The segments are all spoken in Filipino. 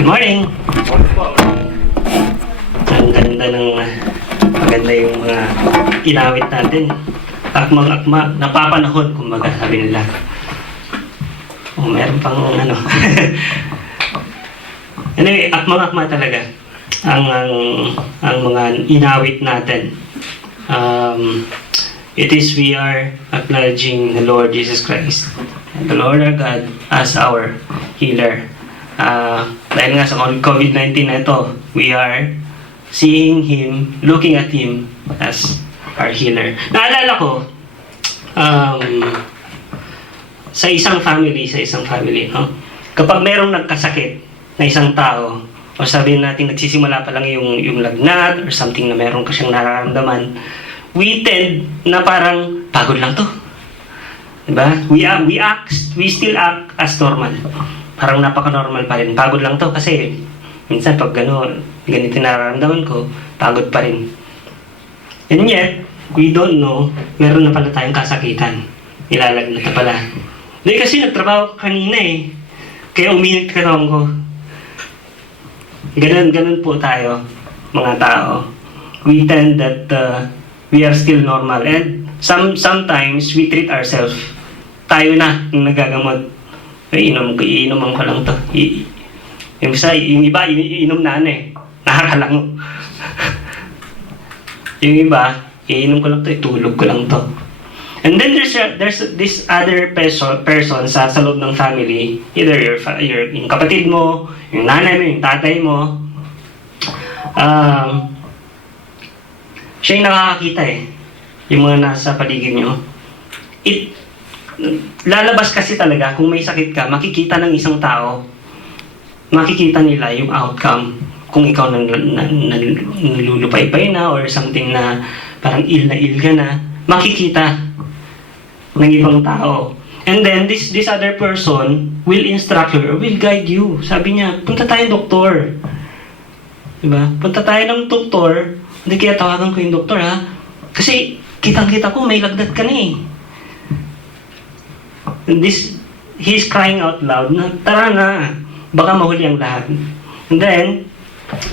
Good morning! Ang ganda maganda yung mga inawit natin. Akmang-akma, napapanahon, kumbaga sabi nila. Meron pang ano. Anyway, akmang-akma talaga ang mga inawit natin. It is we are acknowledging the Lord Jesus Christ, the Lord our God as our healer. Dahil nga sa COVID-19 na ito, we are seeing Him, looking at Him as our healer. Naalala ko, sa isang family, no? Kapag merong nagkasakit na isang tao, o sabihin natin nagsisimula pa lang yung lagnat, or something na meron ka siyang nararamdaman, we tend na parang pagod lang to. Diba? We still act as normal. Parang napaka-normal pa rin. Pagod lang to kasi minsan pag ganito nararamdaman ko, pagod pa rin. And yet, we don't know, meron na pala tayong kasakitan. Nilalagnat na pala. Hindi kasi nagtrabaho kanina eh. Kaya uminit katawan ko. Ganun po tayo, mga tao. We tend that we are still normal. And sometimes we treat ourselves. Tayo na yung nagagamot. Iinuman ko lang to. Yung iba, iinom na nakakalango. Yung iba, iinom ko lang to, itulog ko lang to. And then there's this other person sa loob ng family, either yung kapatid mo, yung nanay mo, yung tatay mo. Siya yung nakakakita yung mga nasa paligid nyo. Lalabas kasi talaga, kung may sakit ka, makikita ng isang tao, makikita nila yung outcome. Kung ikaw nalulupay-pay na or something na parang ill ka na, makikita ng ibang tao. And then, this other person will instruct you or will guide you. Sabi niya, punta tayo doktor. Diba? Punta tayo ng doktor. Hindi kaya tawagan ko yung doktor ha. Kasi kitang-kita ko, may lagnat ka na eh. He's crying out loud na, tara na, baka mahuli ang lahat. And then,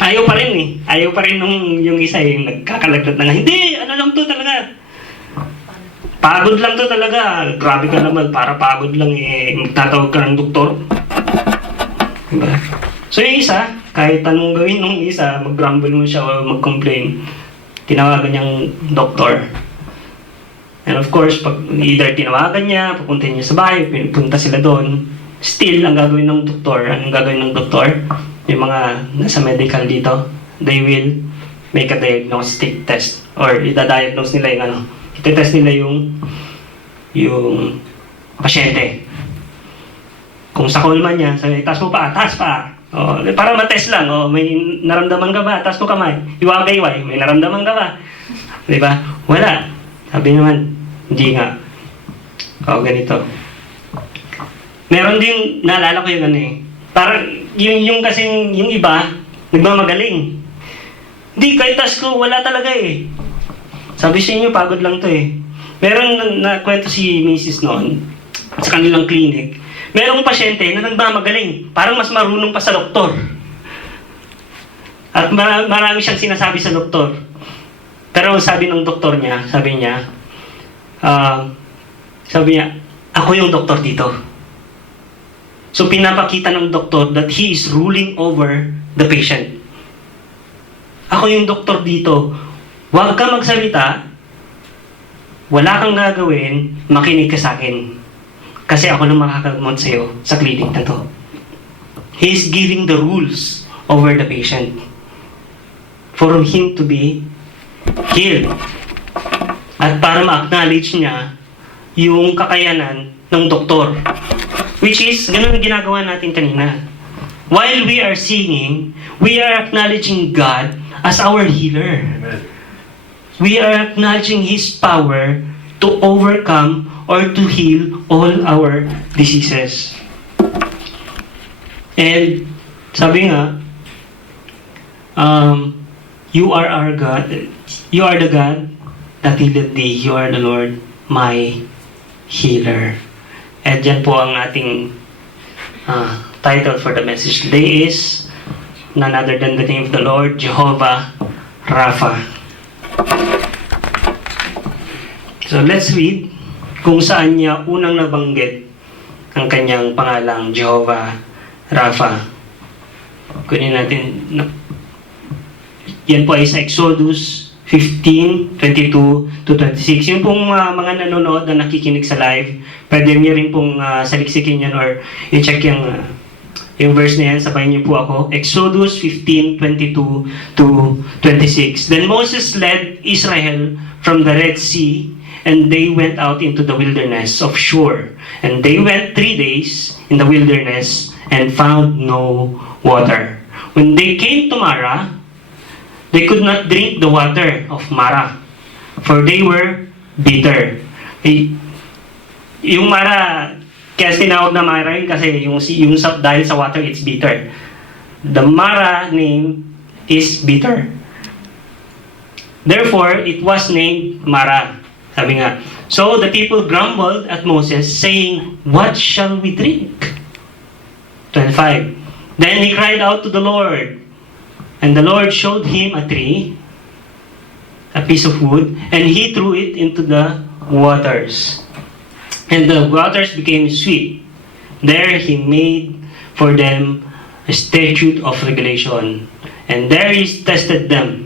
ayaw pa rin yung isa yung nagkakalagnat na nga, hindi, ano lang to talaga. Pagod lang to talaga. Grabe ka naman, para pagod lang magtatawag ka ng doktor. Diba? So yung isa, kahit anong gawin nung isa, mag-grumble mo siya o mag-complain, tinawagan niyang doktor. And of course, pag either tinawagan niya, pupunta niya sa bahay, punta sila doon, still, ang gagawin ng doktor, yung mga nasa medical dito, they will make a diagnostic test, or ida-diagnose nila iti-test nila yung pasyente. Kung sa kulman niya, sabi, taas mo pa, taas pa. O, para matest lang, may naramdaman ka ba? Taas mo kamay. Iwagayway, may naramdaman ka ba? Diba? Wala. Sabi naman, hindi nga. Ganito. Meron din, naalala ko yung parang, yung kasing, yung iba, nagmamagaling. Hindi, kahit task ko, wala talaga Sabi sa inyo, pagod lang to Meron na kwento si Mrs. noon, sa kanilang clinic, merong pasyente na nagmamagaling, parang mas marunong pa sa doktor. At marami siyang sinasabi sa doktor. Pero sabi ng doktor niya, sabi niya, ako yung doktor dito. So pinapakita ng doktor that he is ruling over the patient. Ako yung doktor dito. Huwag ka magsalita, wala kang gagawin, makinig ka sa akin. Kasi ako nang makakagamot sa'yo sa clinic na to. He is giving the rules over the patient for him to be healed. At para ma-acknowledge niya yung kakayanan ng doktor. Which is, ganun ang ginagawa natin kanina. While we are singing, we are acknowledging God as our healer. Amen. We are acknowledging His power to overcome or to heal all our diseases. And sabi nga, you are our God. You are the God that healed thee. You are the Lord, my healer. And yan po ang ating title for the message today is none other than the name of the Lord, Jehovah Rapha. So let's read kung saan niya unang nabanggit ang kanyang pangalang Jehovah Rapha. Kunin natin. Yan po ay sa Exodus 15:22 to 26. Yung pong mga nanonood na nakikinig sa live, pwede niyo rin pong saliksikin yan or i-check yung verse na yan. Sabayin niyo po ako. Exodus 15:22 to 26. Then Moses led Israel from the Red Sea, and they went out into the wilderness of Shur. And they went 3 days in the wilderness and found no water. When they came to Mara, they could not drink the water of Mara, for they were bitter. Yung Mara, kaya tinawag na Mara yun kasi dahil sa water, it's bitter. The Mara name is bitter. Therefore, it was named Mara. Sabi nga, so the people grumbled at Moses, saying, "What shall we drink?" 25. Then he cried out to the Lord, and the Lord showed him a tree, a piece of wood, and he threw it into the waters. And the waters became sweet. There he made for them a statute of regulation, and there he tested them.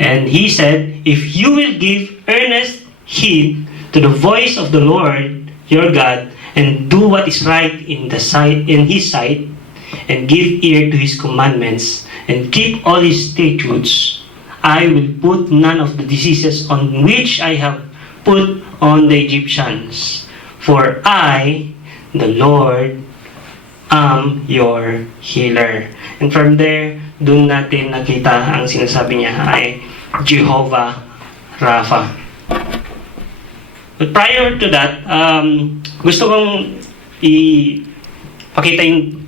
And he said, "If you will give earnest heed to the voice of the Lord your God, and do what is right in his sight, and give ear to his commandments, and keep all his statutes, I will put none of the diseases on which I have put on the Egyptians. For I, the Lord, am your healer." And from there, dun natin nakita ang sinasabi niya ay Jehovah Rapha. But prior to that, gusto kong ipakita yung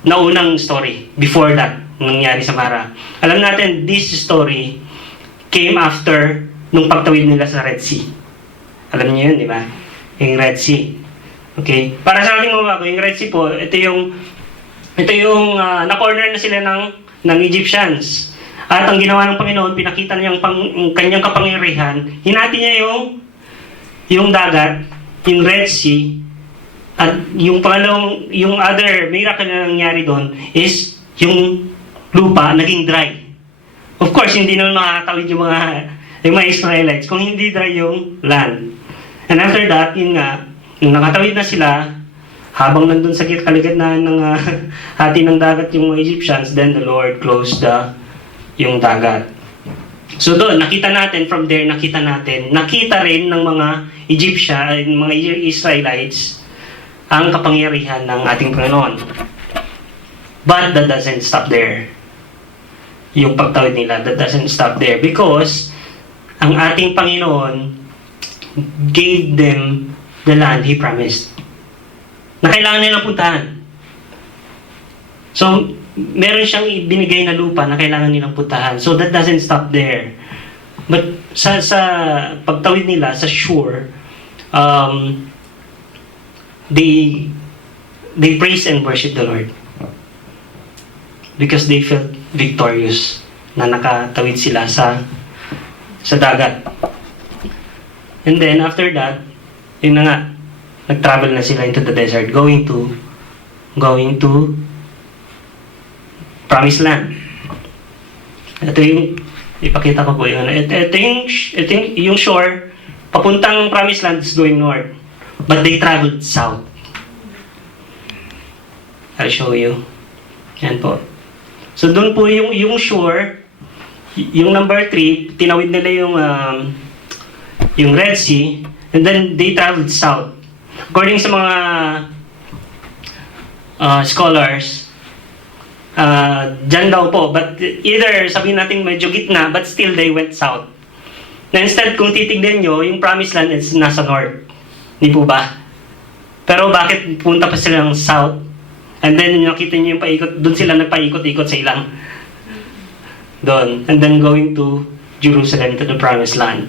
naunang story before that, nangyari sa Mara. Alam natin, this story came after nung pagtawid nila sa Red Sea. Alam niyo yun, di ba? Yung Red Sea. Okay? Para sa ating mga yung Red Sea po, ito yung na-corner na sila ng Egyptians. At ang ginawa ng Panginoon, pinakita niya yung kanyang kapangyarihan. Hinati niya yung dagat, yung Red Sea, at yung other miracle na nangyari doon is yung lupa naging dry. Of course, hindi naman makakatawid yung mga Israelites kung hindi dry yung land. And after that, yun nga, nung nakatawid na sila, habang nandun sa kaligitnaan ng hati ng dagat yung mga Egyptians, then the Lord closed yung dagat. So doon, nakita rin ng mga mga Israelites, ang kapangyarihan ng ating Panginoon. But that doesn't stop there. Yung pagtawid nila, that doesn't stop there. Because, ang ating Panginoon gave them the land He promised. Na kailangan nilang puntahan. So, meron siyang ibinigay na lupa na kailangan nilang puntahan. So that doesn't stop there. But sa pagtawid nila sa shore, they praise and worship the Lord. Because they felt victorious na nakatawid sila sa dagat. And then after that, yun na nga, nag-travel na sila into the desert, going to Promised Land. Ito yung, ipakita ko po yun. Ito yung shore, papuntang Promised Land is going north. But they traveled south. I'll show you. Yan po. So doon po yung shore, yung number 3, tinawid nila yung Red Sea, and then they traveled south. According sa mga scholars, dyan daw po, but either sabihin natin medyo gitna, but still they went south. Na instead, kung titignan nyo, yung Promised Land is nasa north. Di po ba? Pero bakit punta pa sila ng south? And then nakita nyo yung paikot, doon sila nagpaikot-ikot sa ilang doon. And then going to Jerusalem, to the Promised Land.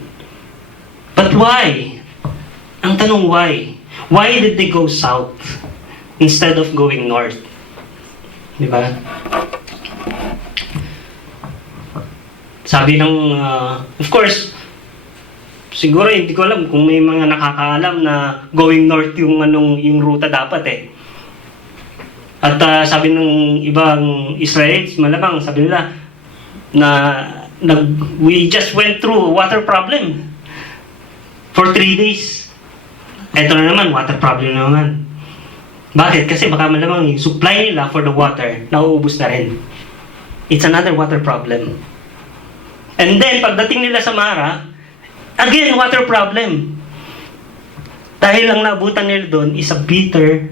But why? Ang tanong why? Why did they go south instead of going north? Di ba? Sabi ng, of course, siguro hindi ko alam kung may mga nakakaalam na going north yung ruta dapat eh. At sabi ng ibang Israelites, malamang sabi nila na we just went through a water problem for 3 days. Eto na naman, water problem na naman. Bakit? Kasi baka malamang yung supply nila for the water, nauubos na rin. It's another water problem. And then, pagdating nila sa Mara, again, water problem. Dahil ang naabutan nila doon is a bitter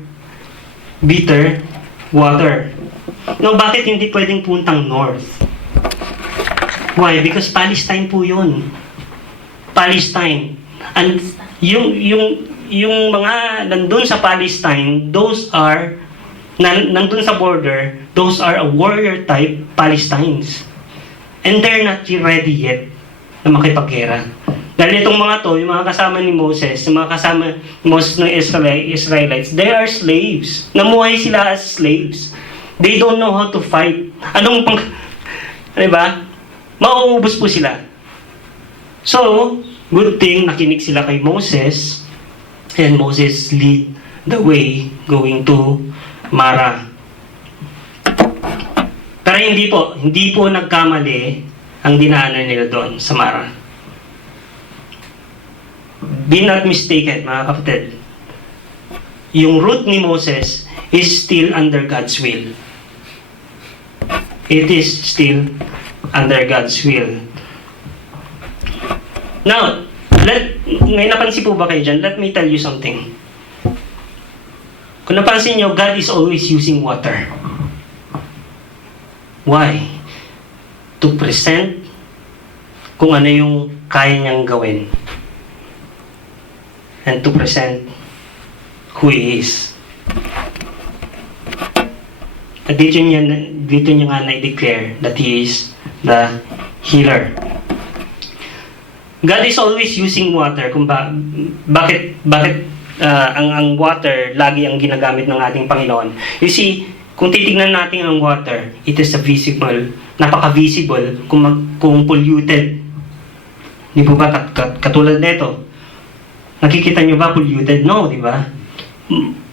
water. No, bakit hindi pwedeng puntang north? Why? Because Palestine po yun. Palestine. And yung mga nandun sa Palestine, those are, nandun sa border, those are a warrior type Palestines. And they're not ready yet na makipaggera. Dahil itong mga to, yung mga kasama ni Moses, yung mga kasama ni Moses ng Israelites, they are slaves. Namuhay sila as slaves. They don't know how to fight. Diba? Mauubos po sila. So, good thing, nakinig sila kay Moses, and Moses lead the way going to Mara. Pero hindi po nagkamali ang dinaanan nila doon sa Mara. Be not mistaken, mga kapatid. Yung route ni Moses is still under God's will. It is still under God's will. Now, may napansin po ba kayo dyan? Let me tell you something. Kung napansin nyo, God is always using water. Why? To present kung ano yung kaya niyang gawin. And to present who He is. At dito niya nga na-declare that He is the healer. God is always using water. Kung bakit ang water lagi ang ginagamit ng ating Panginoon. You see, kung titignan natin ang water, it is a visible, napaka-visible kung polluted. Di ba katulad nito? Nakikita nyo ba polluted? No, di ba?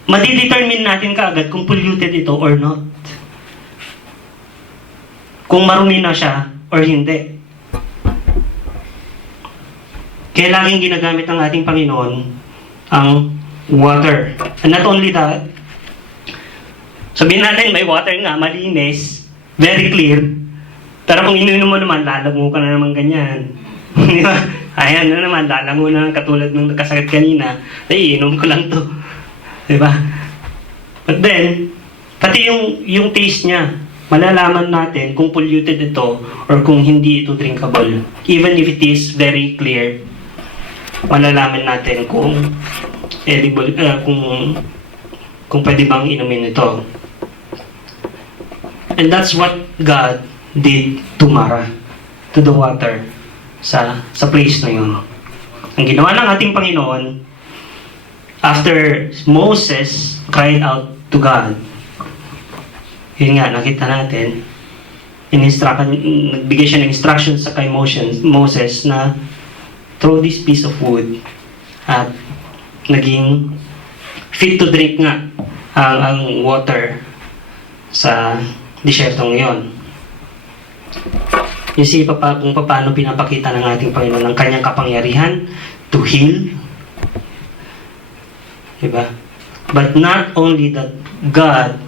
Madidetermine natin kaagad kung polluted ito or not. Kung marumi na siya or hindi. Kaya laging ginagamit ng ating Panginoon ang water. And not only that, sabihin natin may water nga, malinis, very clear. Pero kung ininom mo naman, lalango ka na naman ganyan. Di ba? Ayan na naman, lalango na katulad ng nagkasakit kanina. Ay, inom ko lang to. Di ba? But then, pati yung taste niya, malalaman natin kung polluted ito or kung hindi ito drinkable. Even if it is very clear, malalaman natin kung edible, kung pwede bang inumin ito. And that's what God did to Mara, to the water, sa place na yun. Ang ginawa ng ating Panginoon, after Moses cried out to God, yun nga, nakita natin, nagbigay siya ng instructions sa kay Moses na throw this piece of wood at naging fit to drink nga ang water sa disyertong ngayon. You see kung paano pinapakita ng ating Panginoon ang kanyang kapangyarihan to heal. Diba? But not only that, God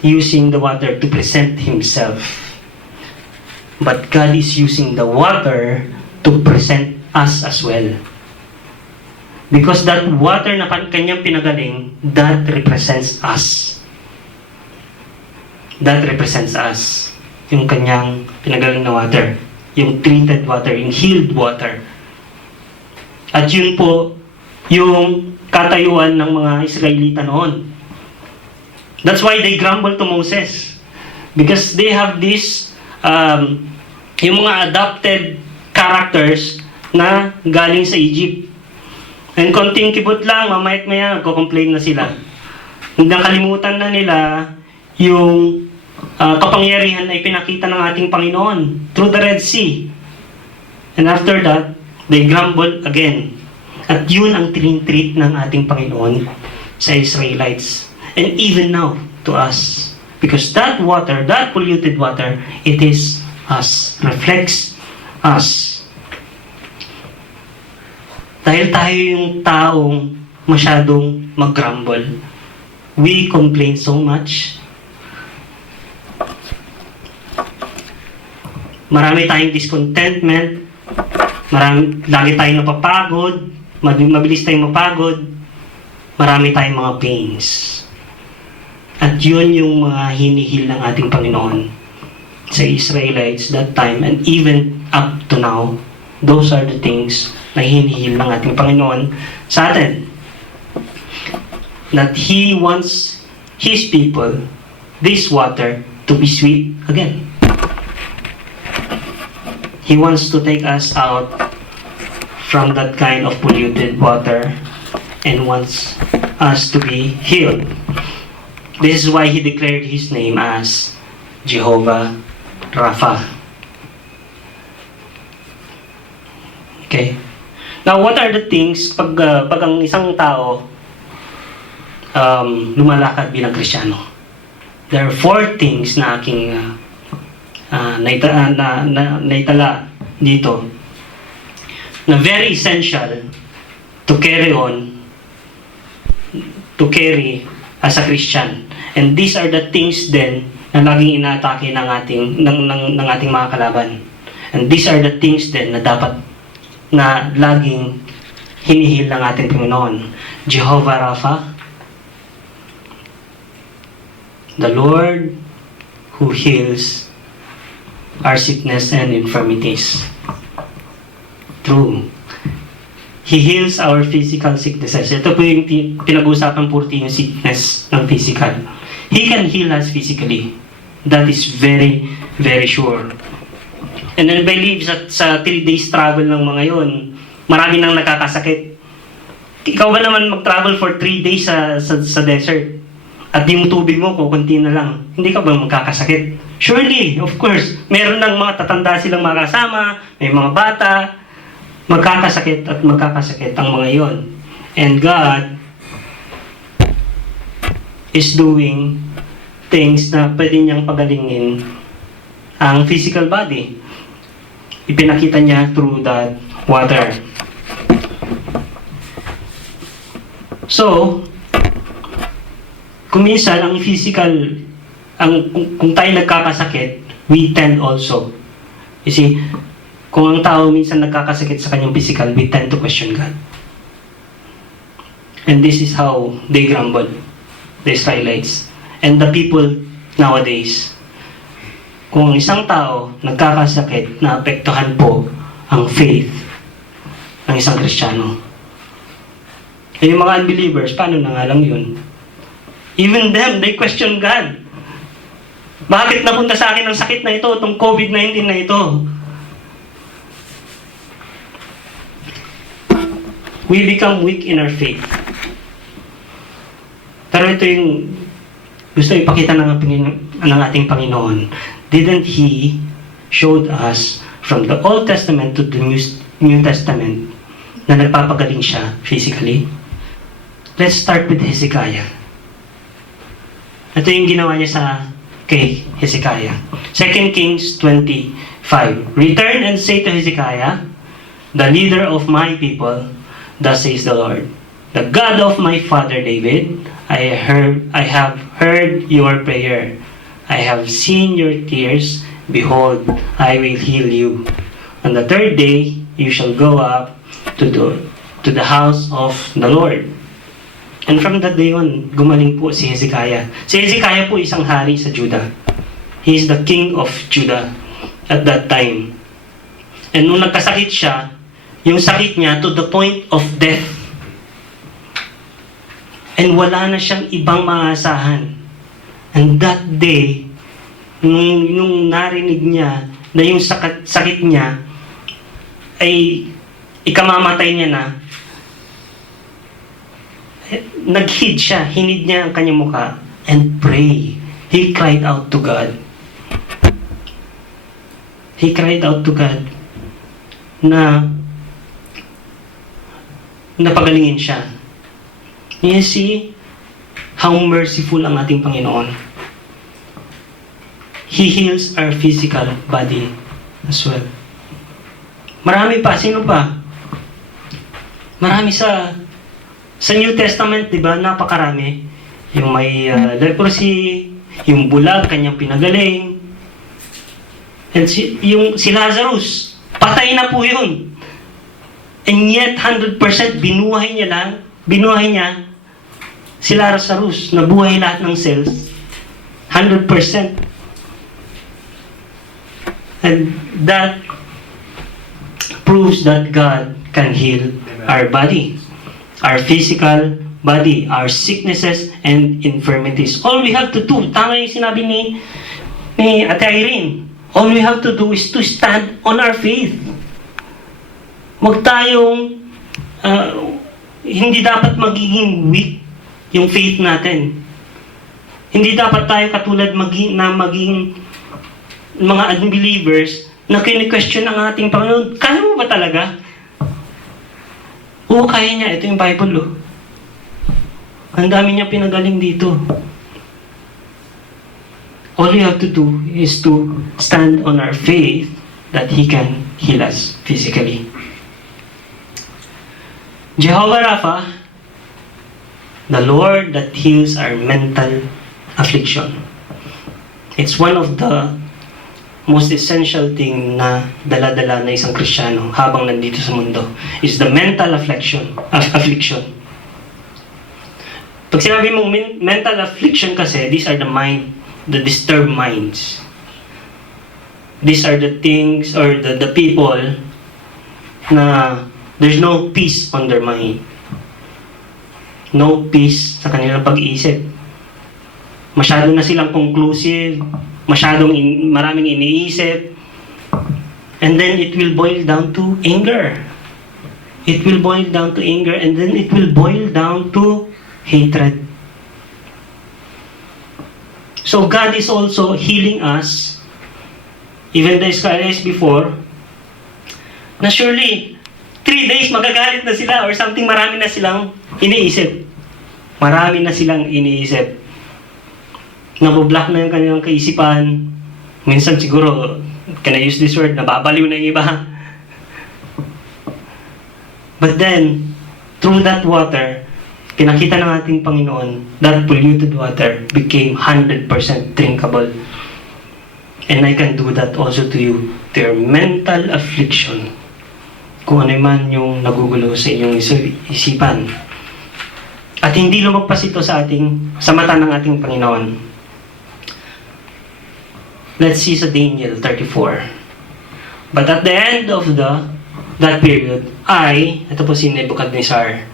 using the water to present Himself, but God is using the water to present us as well. Because that water na kanyang pinagaling, that represents us. That represents us. Yung kanyang pinagaling na water. Yung treated water, yung healed water. At yun po, yung katayuan ng mga Israelita noon. That's why they grumble to Moses. Because they have this, yung mga adopted characters na galing sa Egypt. And konting kibot lang, mamayat maya, nagko-complain na sila. Nakalimutan na nila yung kapangyarihan ay pinakita ng ating Panginoon through the Red Sea. And after that, they grumbled again. At yun ang tinitreat ng ating Panginoon sa Israelites. And even now, to us. Because that water, that polluted water, it is us. Reflects us. Dahil tayo yung taong masyadong mag-grumble. We complain so much. Marami tayong discontentment. Lagi tayong napapagod. Mabilis tayong mapagod. Marami tayong mga pains. At yun yung mga hinihil ng ating Panginoon sa Israelites that time and even up to now. Those are the things na hinihil ng ating Panginoon sa atin. That He wants His people, this water, to be sweet again. He wants to take us out from that kind of polluted water and wants us to be healed. This is why He declared His name as Jehovah Rapha. Okay. Now, what are the things pag ang isang tao lumalakad bilang Kristiyano? There are 4 things na aking naitala dito na very essential to carry as a Christian. And these are the things then na laging inaatake ng ating mga kalaban. And these are the things then na dapat na laging hinihil ng ating Panginoon. Jehovah Rapha, the Lord who heals our sickness and infirmities. True. He heals our physical sicknesses. Ito po yung pinag-uusapan po yung sickness ng physical. He can heal us physically. That is very, very sure. And I believe that sa 3 days travel ng mga yon, marami nang nakakasakit. Ikaw ba naman mag-travel for 3 days sa desert? At yung tubig mo, kukunti na lang. Hindi ka ba magkakasakit? Surely, of course. Meron ng mga tatanda silang mga kasama, may mga bata, magkakasakit at magkakasakit ang mga yon. And God is doing things na pwede niyang pagalingin ang physical body. Ipinakita niya through that water. So, kung minsan ang physical, kung tayo nagkakasakit, we tend also. You see, kung ang tao minsan nagkakasakit sa kanyang physical, we tend to question God. And this is how they grumble, the Israelites. And the people nowadays. Kung isang tao nagkakasakit, naapektuhan po ang faith ng isang Kristiyano. E yung mga unbelievers, paano na nga lang yun? Even them, they question God. Bakit napunta sa akin ang sakit na ito, itong COVID-19 na ito? We become weak in our faith. Pero ito yung gusto ipakita ng ating Panginoon. Didn't He showed us from the Old Testament to the New Testament na nagpapagaling siya physically? Let's start with Hezekiah. Ito yung ginawa niya kay Hezekiah. 2 Kings 25. Return and say to Hezekiah, the leader of my people, thus says the Lord, the God of my father David, I have heard your prayer. I have seen your tears. Behold, I will heal you. On the 3rd day, you shall go up to the house of the Lord. And from that day on, gumaling po si Hezekiah. Si Hezekiah po isang hari sa Judah. He is the king of Judah at that time. And nung nagkasakit siya, yung sakit niya to the point of death. And wala na siyang ibang maasahan. And that day, nung narinig niya na yung sakit niya ay ikamamatay niya na, nag-hid siya, hinid niya ang kanyang mukha and pray. He cried out to God. he cried out to God na napagalingin siya. You see how merciful ang ating Panginoon. He heals our physical body as well. Marami pa. Sino pa? Marami sa New Testament, di ba? Napakarami. Yung may leprosy, yung bulag, kanyang pinagaling. And si Lazarus, patay na po yun. And yet, 100% binuhay niya si Lazarus, nabuhay lahat ng cells. 100%. And that proves that God can heal our body, our physical body, our sicknesses and infirmities. All we have to do, tama yung sinabi ni Ate Irene, all we have to do is to stand on our faith. Huwag tayong, hindi dapat magiging weak yung faith natin. Hindi dapat tayo katulad maging mga unbelievers na kini-question ang ating Panginoon. Kaya mo ba talaga? Oo, kaya niya. Ito yung Bible, oh. Ang dami niya pinagaling dito. All we have to do is to stand on our faith that He can heal us physically. Jehovah Rapha, the Lord that heals our mental affliction. It's one of the most essential thing na dala-dala na isang Kristiyano habang nandito sa mundo is the mental affliction. Pag sinabi mong mental affliction kasi, these are the disturbed minds. These are the things or the people na there's no peace on their mind. No peace sa kanilang pag-iisip. Masyado na silang conclusive, maraming iniisip, and then it will boil down to anger. It will boil down to anger, and then it will boil down to hatred. So God is also healing us, even the Israelites before, na surely 3 days magagalit na sila or something, marami na silang iniisip. Naboblock na yung kanilang kaisipan. Minsan siguro, can I use this word, nababaliw na yung iba. But then, through that water, pinakita ng ating Panginoon, that polluted water became 100% drinkable. And I can do that also to you, to your mental affliction. Kung ano man yung nagugulo sa inyong isipan. At hindi lumagpas ito sa mata ng ating Panginoon. Let's see sa Daniel 34. But at the end of that period, ito po si Nebuchadnezzar,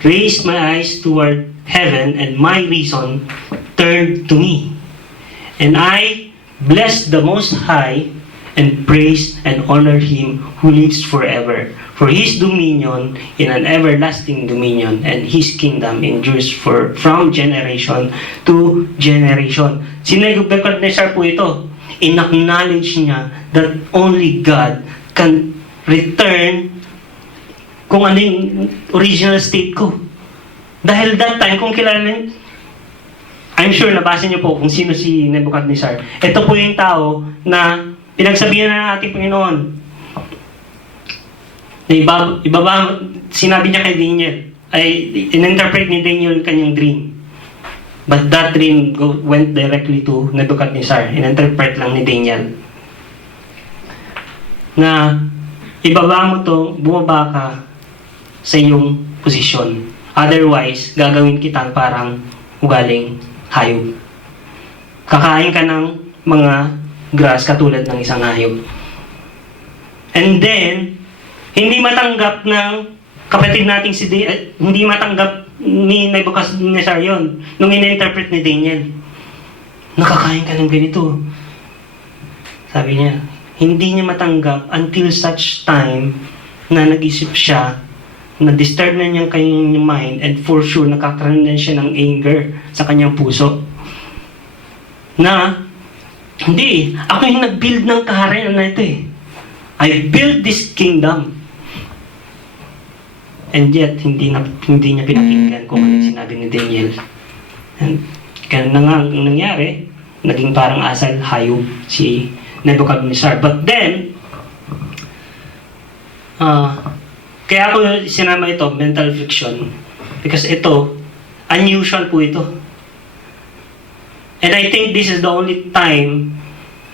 raised my eyes toward heaven, and my reason turned to me. And I blessed the Most High, and praised and honored Him who lives forever. For His dominion in an everlasting dominion, and His kingdom endures from generation to generation. Si Nebuchadnezzar po ito, in-acknowledge niya that only God can return kung ano yung original state ko. Dahil that time, kung kilala, I'm sure nabasa niyo po kung sino si Nebuchadnezzar. Ito po yung tao na pinagsabihan na ating Panginoon. Sinabi niya kay Daniel, in-interpret ni Daniel kanyang dream. But that dream went directly to Nebuchadnezzar. In-interpret lang ni Daniel. Na bumaba ka sa iyong posisyon. Otherwise, gagawin kitang parang ugaling hayop. Kakain ka ng mga grass katulad ng isang hayop. And then, hindi matanggap ng kapatid nating hindi matanggap ni Nebuchadnezzar yon nung ina-interpret ni Daniel. Nakakain ka ng ganito. Sabi niya, hindi niya matanggap until such time na nag-isip siya, na-disturb na niyang kanyang mind, and for sure nakakaroon na siya ng anger sa kanyang puso. Na, hindi, ako yung nag-build ng kaharian na ito eh. I built this kingdom. And yet, hindi niya pinakinggan kung ano yung sinabi ni Daniel. And ganun na nga ang nangyari, naging parang asal hayop si Nebuchadnezzar. But then, kaya ako sinama ito, mental affliction, because ito, unusual po ito. And I think this is the only time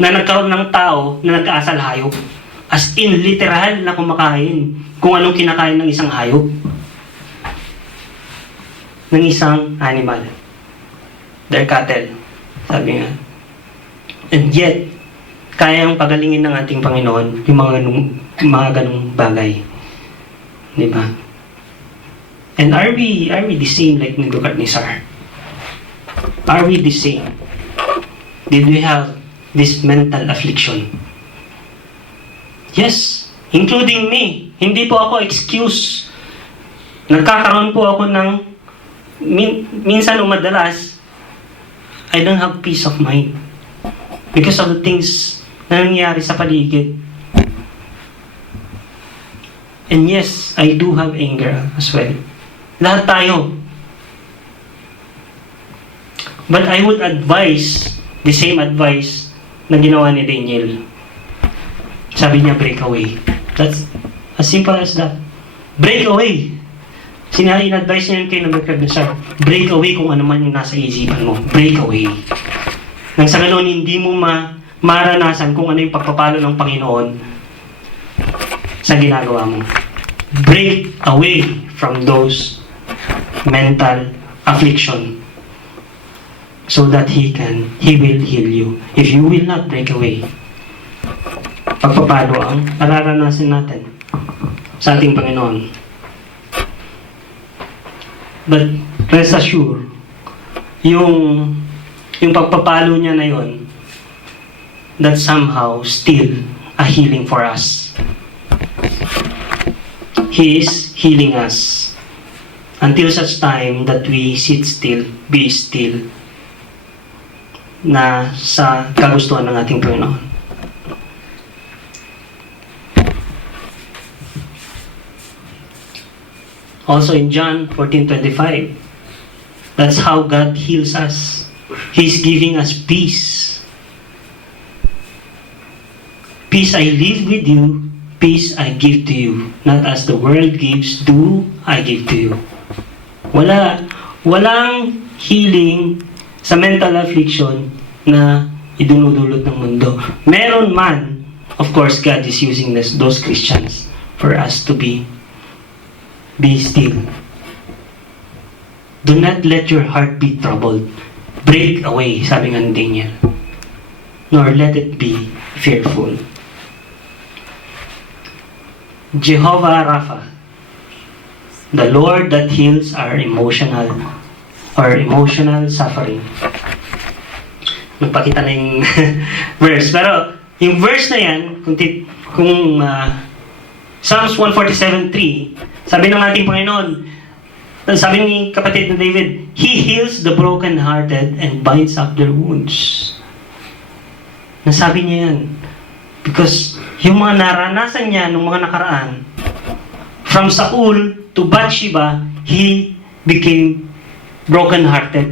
na nagkaroon ng tao na nagkaasal hayop. As in, literal na kumakain kung anong kinakain ng isang hayop. Ng isang animal. Their cattle. Sabi nga. And yet, kayang pagalingin ng ating Panginoon yung mga ganung bagay. Di ba? And are we the same like Nebuchadnezzar? Are we the same? Did we have this mental affliction? Yes, including me. Hindi po ako excuse. Nagkakaroon po ako ng minsan o madalas, I don't have peace of mind because of the things na nangyayari sa paligid. And yes, I do have anger as well. Lahat tayo. But I would advise the same advice na ginawa ni Daniel. Sabi niya, break away. That's as simple as that. Break away. In-advise niya kay Nebuchadnezzar, break away kung ano man yung nasa isipan mo. Break away. Nang sa ganoon, hindi mo maranasan kung ano yung pagpapalo ng Panginoon sa ginagawa mo. Break away from those mental affliction so that He will heal you. If you will not break away, pagpapalo ang nararanasan natin sa ating Panginoon. But rest assured, yung pagpapalo niya na yon, that somehow still a healing for us. He is healing us until such time that we sit still, be still, na sa kagustuhan ng ating Panginoon. Also in John 14:25, that's how God heals us. He's giving us peace. Peace I leave with you, peace I give to you. Not as the world gives, do I give to you. Walang healing sa mental affliction na idinudulot ng mundo. Meron man, of course, God is using those Christians for us to be still. Do not let your heart be troubled. Break away, sabi nga ni Daniel. Nor let it be fearful. Jehovah Rapha, the Lord that heals our emotional suffering. Nagpakita na yung verse. Pero yung verse na yan, kung Psalms 147:3, sabi ng ating Panginoon, sabi ni kapatid na David, He heals the broken-hearted and binds up their wounds. Nasabi niya yan. Because yung mga naranasan niya nung mga nakaraan, from Saul to Bathsheba, he became broken-hearted.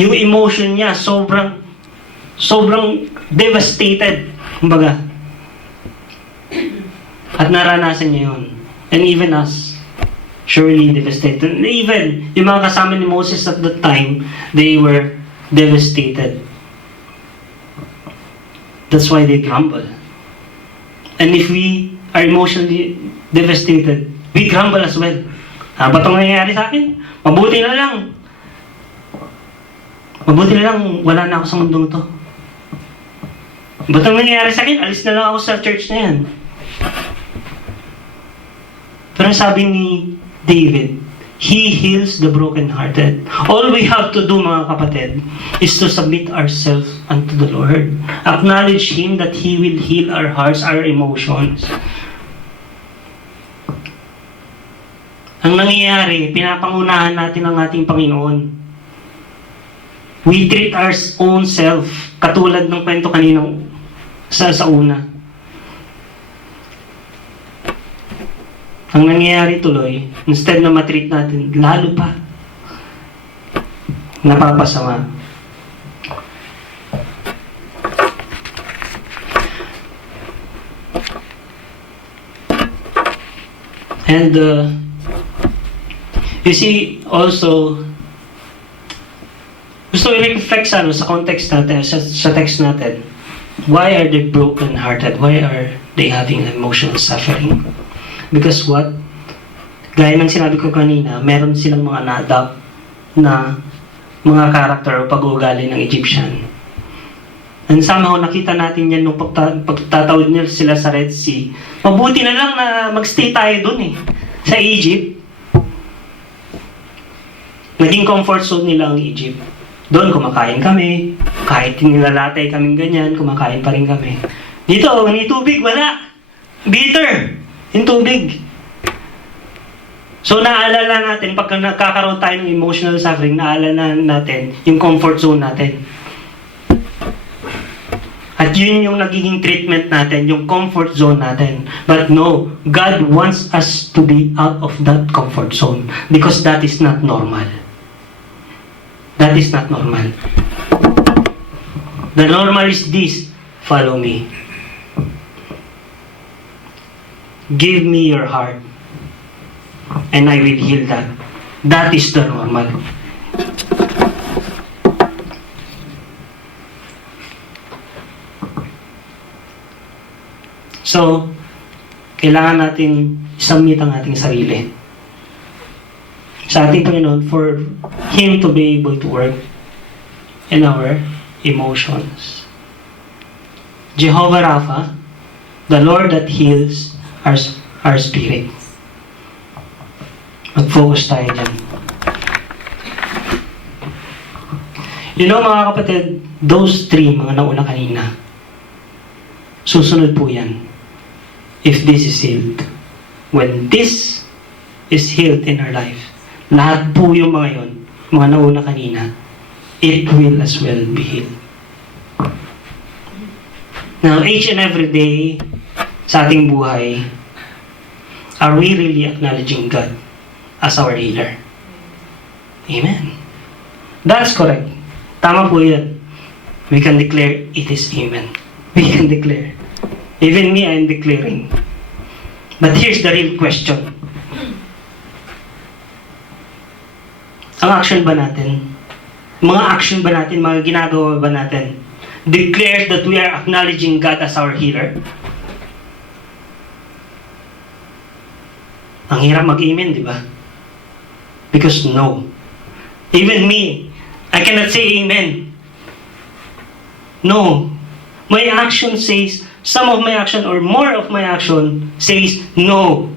Yung emotion niya, sobrang devastated. Kumbaga. At naranasan niya yun. And even us, surely devastated. And even yung mga kasama ni Moses at that time, they were devastated. That's why they grumble. And if we are emotionally devastated, we grumble as well. Ba itong nangyayari sa akin? Mabuti na lang, wala na ako sa mundong to. Ba itong nangyayari sa akin? Alis na lang ako sa church na yan. Pero sabi ni David, He heals the brokenhearted. All we have to do, mga kapatid, is to submit ourselves unto the Lord. Acknowledge Him that He will heal our hearts, our emotions. Ang nangyayari, pinapangunahan natin ang ating Panginoon. We treat our own self, katulad ng kwento kanina sa una. Ang nangyayari tuloy, instead na matreat natin, lalo pa napapasama. And you see, also, gusto i-reflect sa context natin, sa text natin. Why are they broken-hearted? Why are they having emotional suffering? Because what? Gaya ng sinabi ko kanina, meron silang mga na-adapt na mga character o pag-uugali ng Egyptian. And somehow, nakita natin yan nung pagtatawid nila sila sa Red Sea. Mabuti na lang na magstay tayo dun sa Egypt. Naging comfort zone nila ang Egypt. Doon kumakain kami, kahit nilalatay kaming ganyan, kumakain pa rin kami. Dito, may tubig, wala. Bitter, yung tubig. So naalala natin, pag nakakaroon tayo ng emotional suffering, naalala natin yung comfort zone natin. At yun yung nagiging treatment natin, yung comfort zone natin. But no, God wants us to be out of that comfort zone because that is not normal. That is not normal. The normal is this, follow me. Give me your heart and I will heal that. That is the normal. So, kailangan natin submit ang ating sarili sa ating Panginoon for Him to be able to work in our emotions. Jehovah Rapha, the Lord that heals our spirit. Mag-focus tayo dyan. You know mga kapatid, those three, mga nauna kanina, susunod po yan. If this is healed. When this is healed in our life, lahat po yung mga yun, mga nauna kanina, it will as well be healed. Now, each and every day sa ating buhay, are we really acknowledging God as our healer? Amen. That's correct. Tama po yan. We can declare it is amen. We can declare. Even me, I'm declaring. But here's the real question. Ang action ba natin? Mga action ba natin? Mga ginagawa ba natin? Declares that we are acknowledging God as our healer? Ang hirap mag-amen, di ba? Because no. Even me, I cannot say amen. No. My action says, some of my action or more of my action says no.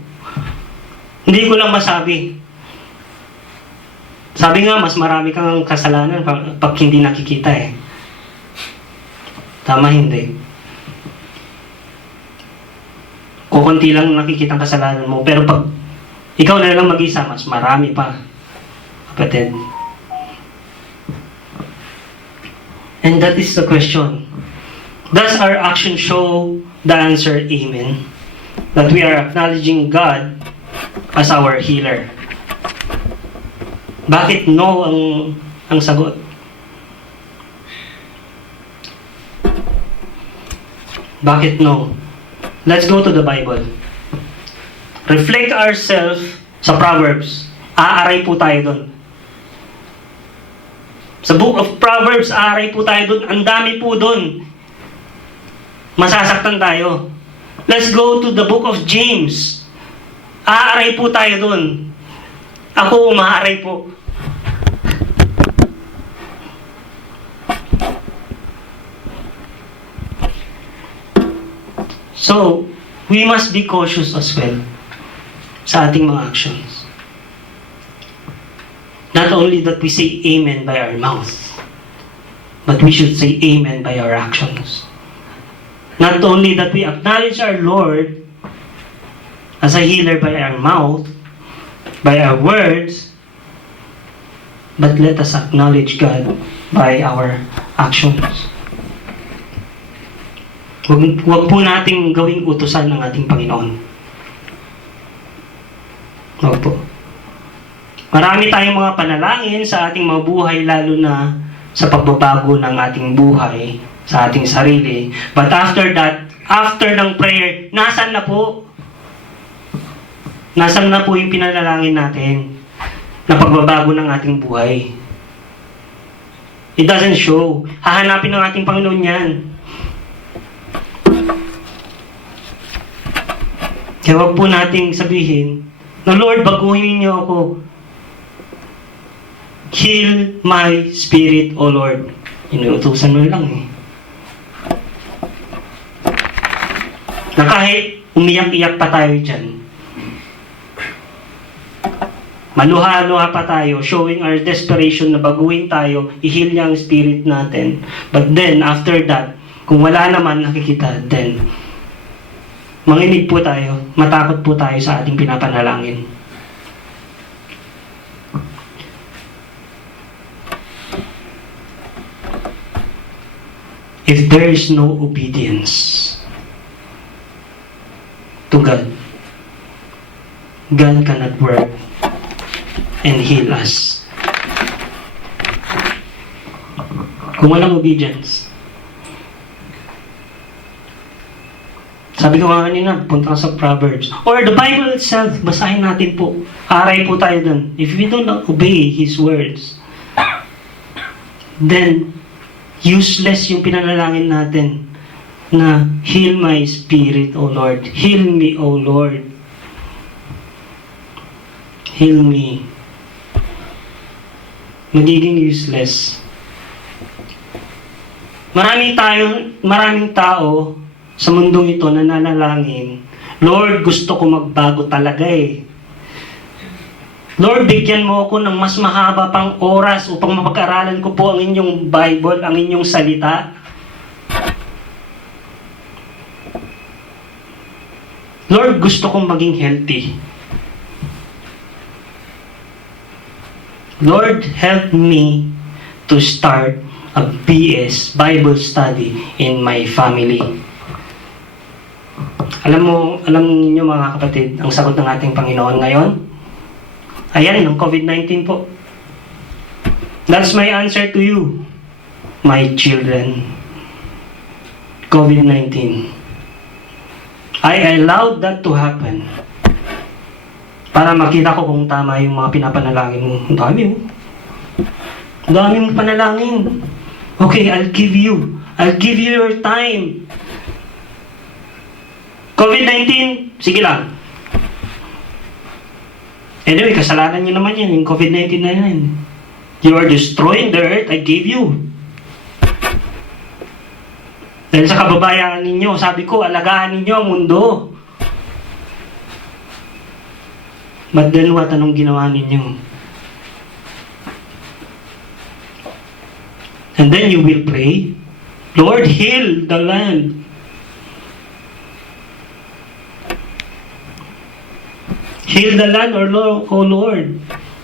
Hindi ko lang masabi. Sabi nga, mas marami kang kasalanan pag hindi nakikita eh. Tama, hindi. Kukunti lang nakikita ang kasalanan mo. Pero pag ikaw na lang mag-isa, mas marami pa. Kapatid. And that is the question. Does our action show the answer, amen? That we are acknowledging God as our healer? Bakit no ang sagot? Bakit no? Let's go to the Bible. Reflect ourselves sa Proverbs. Aaray po tayo doon. Sa Book of Proverbs, aaray po tayo doon. Ang dami po doon. Masasaktan tayo. Let's go to the Book of James. Aaray po tayo doon. Ako umaaray po. So, we must be cautious as well sa ating mga actions. Not only that we say amen by our mouth, but we should say amen by our actions. Not only that we acknowledge our Lord as a healer by our mouth, by our words, but let us acknowledge God by our actions. Huwag po nating gawing utusan ng ating Panginoon. Opo. Marami tayong mga panalangin sa ating mga buhay, lalo na sa pagbabago ng ating buhay, sa ating sarili. But after that, after ng prayer, nasan na po? Nasan na po yung pinanalangin natin na pagbabago ng ating buhay? It doesn't show. Hahanapin ng ating Panginoon yan. Kaya wag po nating sabihin na, Lord, baguhin niyo ako. Heal my spirit, O Lord. Inuutusan mo lang eh. Na kahit umiyak-iyak pa tayo dyan, maluha-luha pa tayo, showing our desperation na baguhin tayo, i-heal niya ang spirit natin. But then, after that, kung wala naman nakikita, then, manginig po tayo, matakot po tayo sa ating pinapanalangin. If there is no obedience to God, God cannot work and heal us. Kung walang obedience, sabi ko nga kanina, punta ka sa Proverbs. Or the Bible itself, basahin natin po. Aray po tayo dun. If we don't obey His words, then useless yung pinanalangin natin na, heal my spirit, O Lord. Heal me, O Lord. Heal me. Magiging useless. Maraming tao sa mundong ito na nanalangin, Lord, gusto ko magbago talaga eh. Lord, bigyan mo ako ng mas mahaba pang oras upang mapag-aralan ko po ang inyong Bible, ang inyong salita. Lord, gusto kong maging healthy. Lord, help me to start a BS, Bible study in my family. Alam niyo mga kapatid, ang sagot ng ating Panginoon ngayon, ayan, ng COVID-19 po. That's my answer to you, my children. COVID-19. I allowed that to happen para makita ko kung tama yung mga pinapanalangin mo. Ang dami mo. Ang dami mong panalangin. Okay, I'll give you your time. COVID-19, sige lang. Anyway, kasalanan niyo naman yan, yung COVID-19 na yan. You are destroying the earth I gave you. Dahil sa kababayan ninyo, sabi ko, alagaan ninyo ang mundo. But then what, anong ginawa ninyo? And then you will pray, Lord, heal the land. Heal the land, O Lord.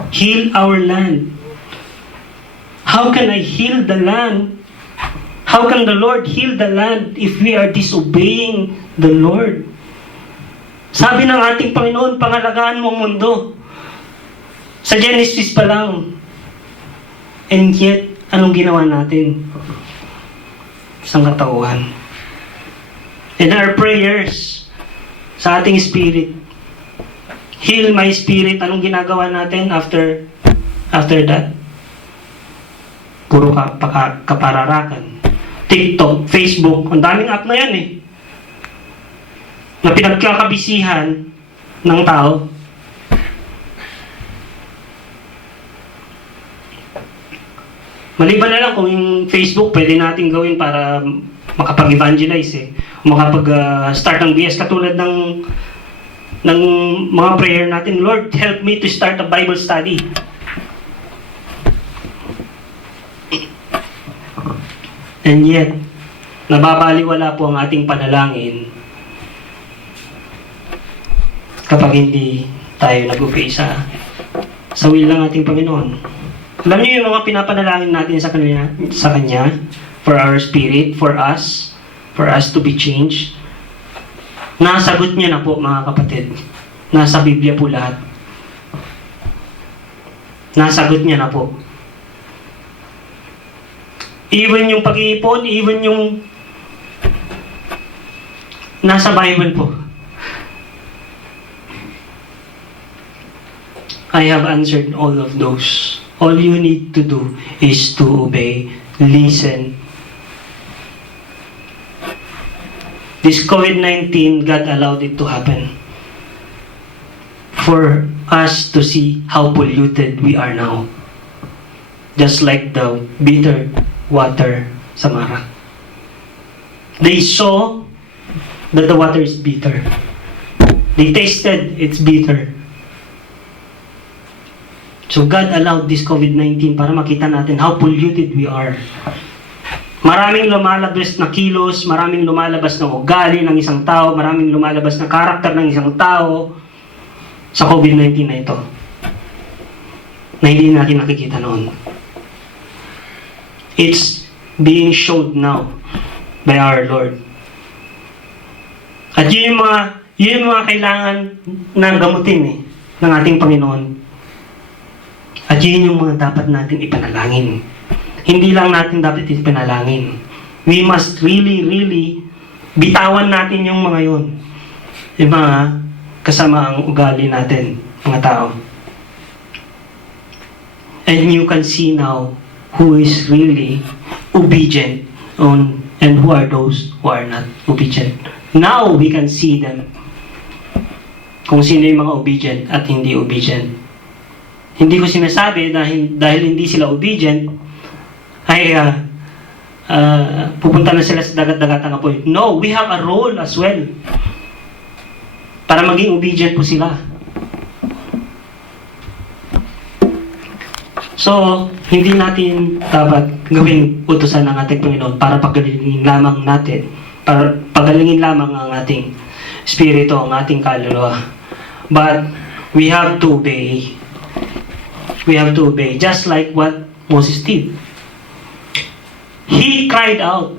Heal our land. How can I heal the land? How can the Lord heal the land if we are disobeying the Lord? Sabi ng ating Panginoon, pangalagaan mo ang mundo. Sa Genesis pa lang. And yet, anong ginawa natin? Isang katauhan. In our prayers, sa ating spirit, heal my spirit, anong ginagawa natin after that? Puro kapararakan. TikTok, Facebook, ang daming app na yan eh. Na pinagkakabisihan ng tao. Maliban na lang kung yung Facebook pwede natin gawin para makapag-evangelize eh. Makapag-start ng BS katulad ng mga prayer natin, Lord, help me to start a Bible study. And yet, nababaliwala po ang ating panalangin kapag hindi tayo nag-obey sa will ng ating Panginoon. Alam niyo yung mga pinapanalangin natin sa Kanya, for our spirit, for us to be changed. Nasagot niya na po mga kapatid. Nasa Biblia po lahat. nasagot niya na po. Even yung pag-iipon, even yung nasa Bible po. I have answered all of those. All you need to do is to obey, listen. This COVID-19, God allowed it to happen for us to see how polluted we are now. Just like the bitter water sa Mara. They saw that the water is bitter. They tasted it's bitter. So God allowed this COVID-19 para makita natin how polluted we are. Maraming lumalabas na kilos, maraming lumalabas na ugali ng isang tao, maraming lumalabas na karakter ng isang tao sa COVID-19 na ito na hindi natin nakikita noon. It's being showed now by our Lord. At yun yung mga kailangan na gamutin ng ating Panginoon. At yun yung mga dapat natin ipanalangin. Hindi lang natin dapat ipanalangin. We must really bitawan natin yung mga yun. Yung mga kasamaang ugali natin, mga tao. And you can see now who is really obedient and who are those who are not obedient. Now we can see them. Kung sino yung mga obedient at hindi obedient. Hindi ko sinasabi dahil hindi sila obedient, ay pupunta na sila sa dagat-dagatan na po. No, we have a role as well. Para maging obedient po sila. So, hindi natin dapat gawing utusan ng ating Panginoon para pagalingin lamang natin, para pagalingin lamang ang ating spirito, ang ating kaluluwa. But, we have to obey. We have to obey, just like what Moses did. He cried out.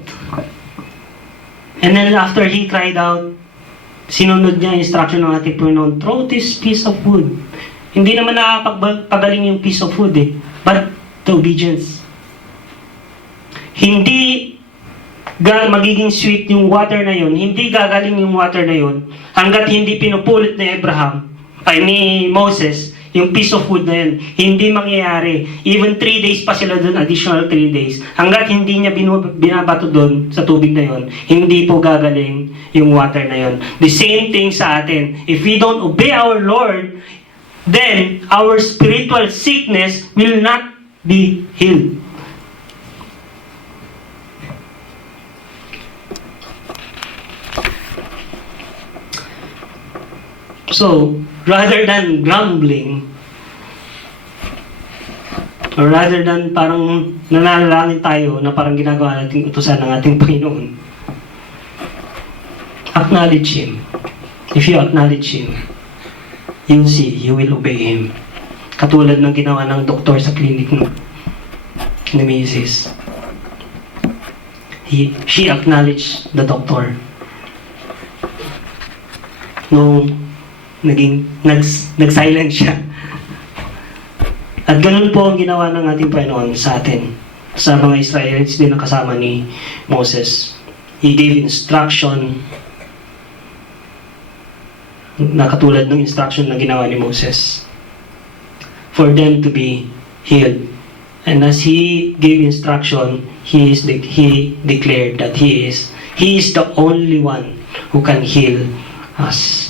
And then after he cried out, sinunod niya ang instruction ng ating Panginoon, throw this piece of wood. Hindi naman nakapagaling yung piece of wood but the obedience. Hindi magiging sweet yung water na yun, hindi gagaling yung water na yun, hanggat hindi pinupulot ni Moses, yung piece of wood na yun, hindi mangyayari. Even 3 days pa sila doon, additional 3 days. Hanggat hindi niya binabato doon sa tubig na yun, hindi po gagaling yung water na yun. The same thing sa atin. If we don't obey our Lord, then our spiritual sickness will not be healed. So, rather than grumbling, or rather than parang nananalangin tayo na parang ginagawa nating utusan ng ating Panginoon, acknowledge Him. If you acknowledge Him, you'll see, you will obey Him. Katulad ng ginawa ng doktor sa clinic ni Mrs. She acknowledged the doctor. Nung nag-silent siya. At ganun po ang ginawa ng ating Panginoon sa atin. Sa mga Israelites din na kasama ni Moses. He gave instruction na katulad ng instruction na ginawa ni Moses for them to be healed. And as he gave instruction, he declared that he is the only one who can heal us.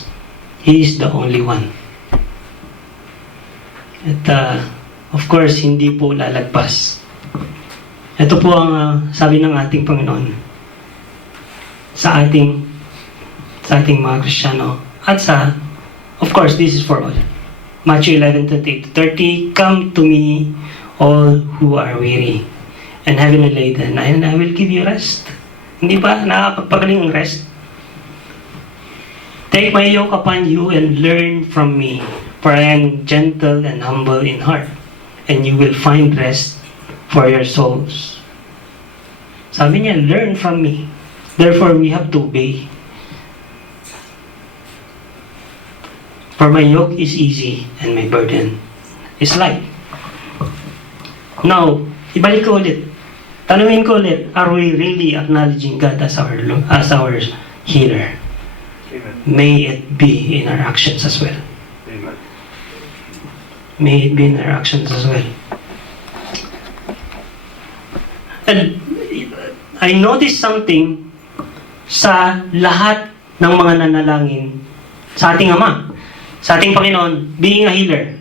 He is the only one. At of course, hindi po lalagpas. Ito po ang sabi ng ating Panginoon sa ating mga Kristiyano. At of course, this is for all. Matthew 11:28-30, come to me, all who are weary and heavily laden, and I will give you rest. Hindi ba nakakapagaling ang rest? Take my yoke upon you and learn from me, for I am gentle and humble in heart, and you will find rest for your souls. Sabi niya, learn from me. Therefore, we have to obey. For my yoke is easy and my burden is light. Now, ibalik ko ulit. Tanungin ko ulit, are we really acknowledging God as our healer? Amen. May it be in our actions as well. Amen. May it be in our actions as well. And I noticed something sa lahat ng mga nanalangin sa ating Ama, sa ating Panginoon, being a healer.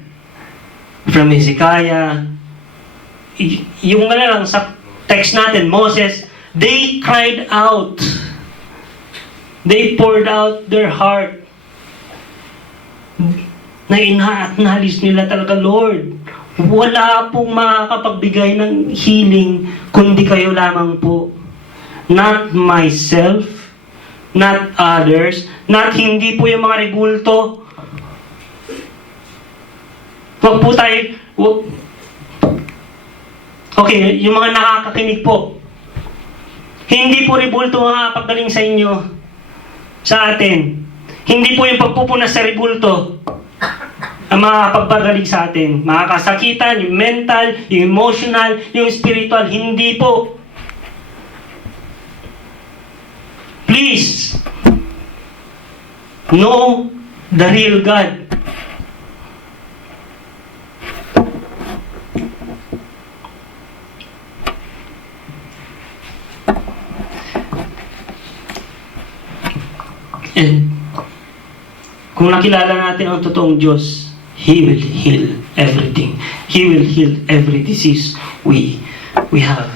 From Hezekiah, yung lang sa text natin, Moses, they cried out. They poured out their heart. Na ina-acknowledge nila talaga, Lord, wala pong makakapagbigay ng healing kundi kayo lamang po. Not myself, not others, not hindi po yung mga rebulto. Wag po tayo, okay, yung mga nakakakinig po. Hindi po rebulto ang makakapagaling sa inyo, sa atin. Hindi po yung pagpupunas sa rebulto ang makakapagaling sa atin. Makakasakitan, yung mental, yung emotional, yung spiritual, hindi po. Please, know the real God. And kung nakilala natin ang totoong Diyos, He will heal everything. He will heal every disease we have.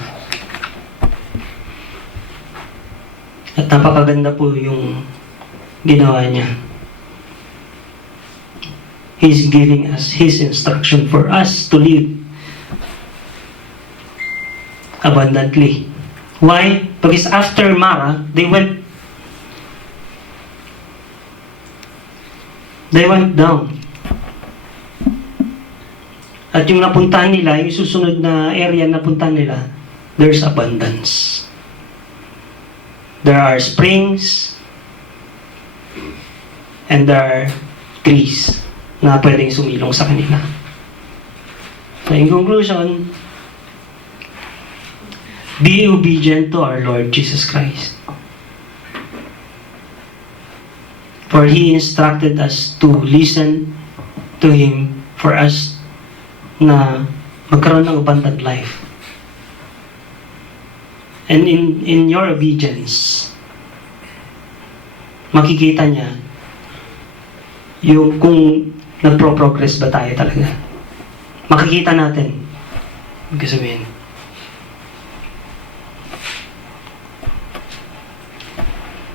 At napakaganda po yung ginawa niya. He's giving us His instruction for us to live abundantly. Why? Because after Mara, they went down. At yung napuntahan nila, yung susunod na area na napuntahan nila, there's abundance. There are springs, and there are trees na pwedeng sumilong sa kanila. So in conclusion, be obedient to our Lord Jesus Christ. For He instructed us to listen to Him for us na magkaroon ng abundant life. And in your obedience, makikita niya yung kung nagpro-progress ba tayo talaga. Makikita natin. Ibig sabihin,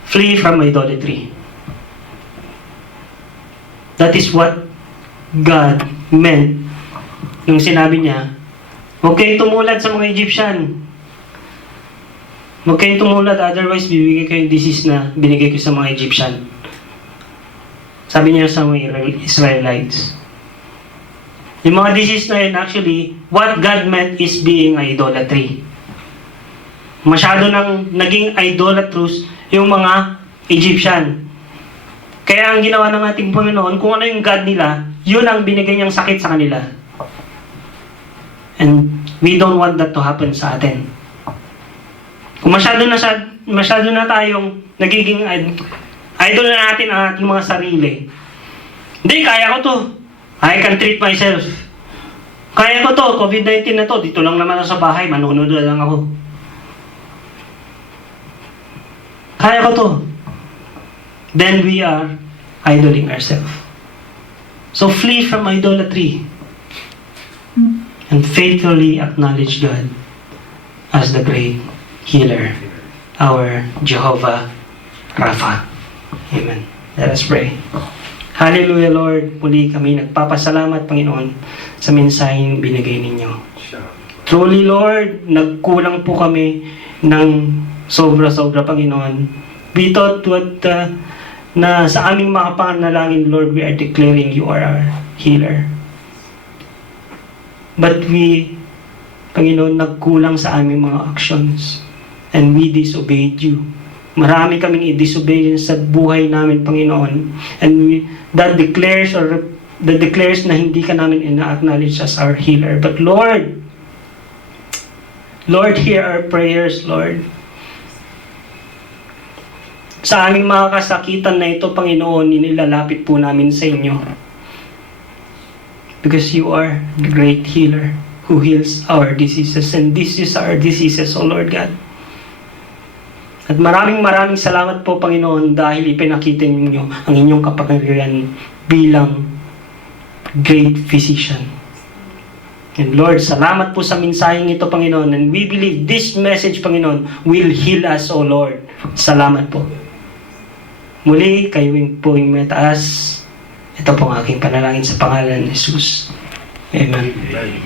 flee from idolatry. That is what God meant nung sinabi niya, huwag kayong tumulad sa mga Egyptian. Huwag kayong tumulad, otherwise bibigay kayong disease na binigay ko sa mga Egyptian. Sabi niya sa mga Israelites. Yung mga disease na yun, actually, what God meant is being idolatry. Masyado nang naging idolatrous yung mga Egyptian. Kaya ang ginawa ng ating Panginoon, kung ano yung God nila, yun ang binigay niyang sakit sa kanila. And we don't want that to happen sa atin. Kung masyado na tayong nagiging idol na natin ang ating mga sarili. Hindi, kaya ko to. I can treat myself. Kaya ko to, COVID-19 na to. Dito lang naman ako sa bahay, manunod lang ako. Kaya ko to. Then we are idoling ourselves. So flee from idolatry and faithfully acknowledge God as the great healer, our Jehovah Rapha. Amen. Let us pray. Hallelujah, Lord. Muli kami nagpapasalamat, Panginoon, sa mensaheng binigay ninyo. Truly, Lord, nagkulang po kami ng sobra-sobra, Panginoon. We thought na sa aming mga panalangin, Lord, we are declaring you are our healer. But we, Panginoon, nagkulang sa aming mga actions. And we disobeyed you. Marami kaming i-disobey sa buhay namin, Panginoon. And that declares na hindi ka namin ina-acknowledge as our healer. But Lord, Lord, hear our prayers, Lord. Sa aming mga kasakitan na ito, Panginoon, inilalapit po namin sa inyo. Because you are the great healer who heals our diseases. And this is our diseases, O Lord God. At maraming salamat po, Panginoon, dahil ipinakita ninyo ang inyong kapangyarihan bilang great physician. And Lord, salamat po sa mensaheng ito, Panginoon. And we believe this message, Panginoon, will heal us, O Lord. Salamat po. Muli, kayo po yung mataas. Ito po ang aking panalangin sa pangalan ni Jesus. Amen.